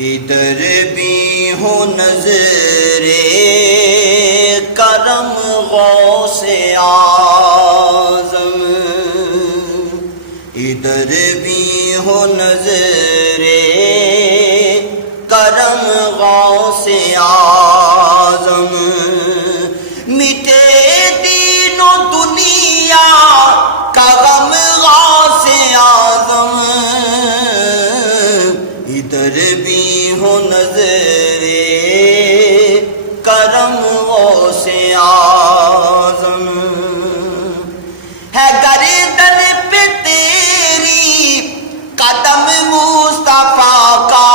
ادھر بھی ہو نظر کرم غوث اعظم، ادھر بھی ہو نظر کرم غوث اعظم، مٹے دین و دنیا کا غم غوث اعظم، ادھر بھی ہو نظر کرم غوث اعظم، ہے گردن پہ تیری قدم مصطفیٰ کا،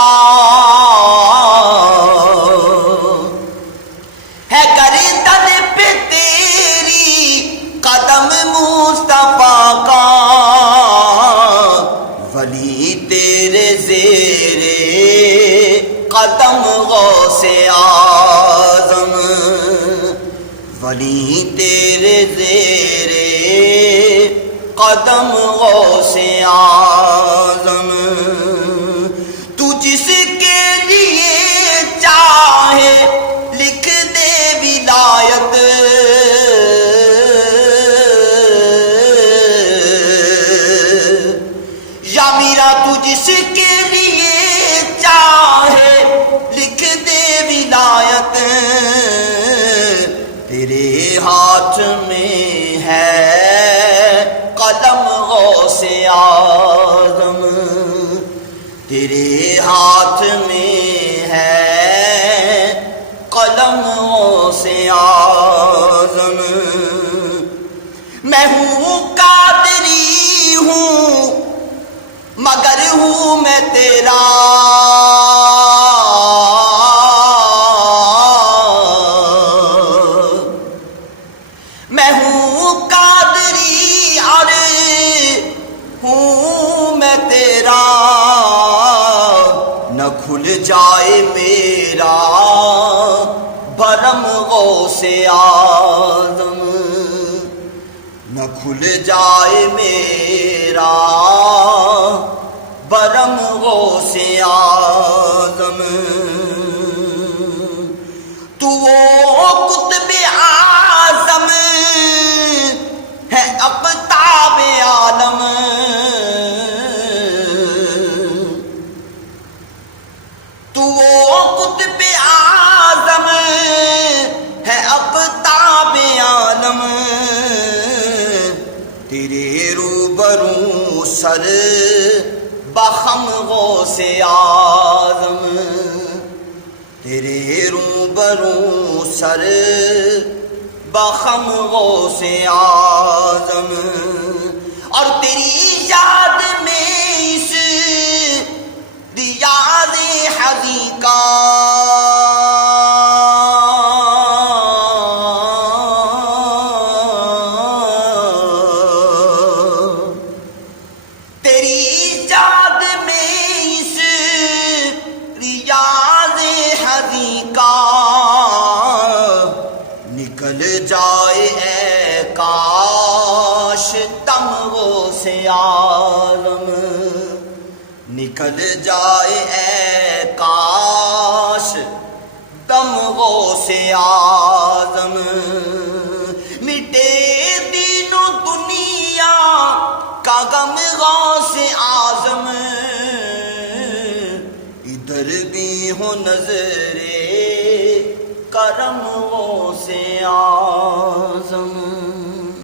ہے گردن پہ تیری قدم مصطفیٰ کا، ولی تیرے زیر قدم غوث اعظم، ولی تیرے زیر قدم غوث اعظم، تو جس کے لیے چاہے لکھ دے ولایت، یا میرا تو جس کے لیے چاہے لکھ دے ولایت، تیرے ہاتھ میں ہے قلم غوث اعظم، تیرے ہاتھ میں ہے قلم غوث اعظم، میں ہوں قادری ہوں مگر ہوں میں تیرا، میں ہوں قادری اور ہوں میں تیرا، نہ کھل جائے میرا بھرم غوث اعظم، نہ کھل جائے میرا بھرم غوث اعظم، تو وہ قطب اعظم ہے اقطاب عالم، تو وہ قطب اعظم ہے اقطاب عالم، تیرے روبرو سر بخم غوث اعظم، تیرے روبرو سر بخم غوث اعظم، اور تیری یاد میں اس ریاض حزین کا نکل جائے اے کاش دم غوث اعظم، نکل جائے اے کاش دم غوث اعظم، مٹے دین و دنیا کا غم غوث اعظم، ادھر بھی ہو نظر کرم غوث اعظم۔